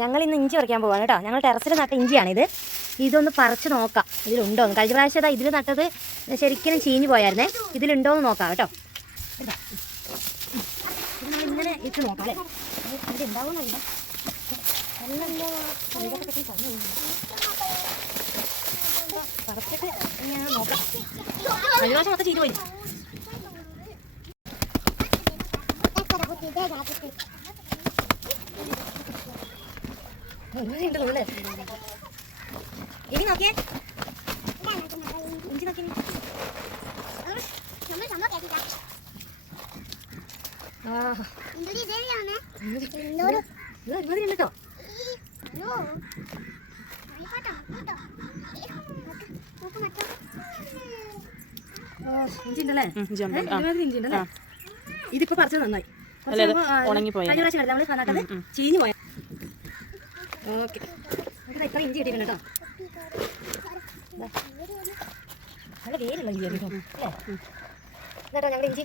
ഞങ്ങൾ ഇന്ന് ഇഞ്ചി പറിക്കാൻ പോവാണ് കേട്ടോ. ഞങ്ങൾ ടെറസിൽ നട്ട ഇഞ്ചിയാണിത്. ഇതൊന്ന് പറിച്ച് നോക്കാം ഇതിലുണ്ടോന്ന്. കഴിഞ്ഞ പ്രാവശ്യം ഇതിൽ നട്ടത് ശരിക്കും ചീഞ്ഞു പോയായിരുന്നേ. ഇതിലുണ്ടോയെന്ന് നോക്കാം കേട്ടോ. ഇങ്ങനെ ഇട്ട് നോക്കാം അല്ലേ, ഇത് ഉണ്ടാവുന്നില്ല. പറിച്ചിട്ട് ഇങ്ങനെ നോക്കാം. കഴിഞ്ഞ പ്രാവശ്യം മൊത്തം ചീഞ്ഞു പോയി. ഇനി നോക്കിയേ, ഇഞ്ചി നോക്കി. കേട്ടോ ഇഞ്ചി ഉണ്ടല്ലേ, ഇഞ്ചി ഉണ്ടല്ലേ. ഇതിപ്പോ പറിച്ചത് നന്നായി. കഴിഞ്ഞ പ്രാവശ്യം നമ്മൾ നട്ടത് ചീഞ്ഞു പോയ. ഓക്കെ, ഇത്ര ഇഞ്ചി കിട്ടിയിട്ടുണ്ട് കേട്ടോ. നല്ല വേരുള്ള ഇഞ്ചി കേട്ടോ. കേട്ടോ ഞങ്ങളുടെ ഇഞ്ചി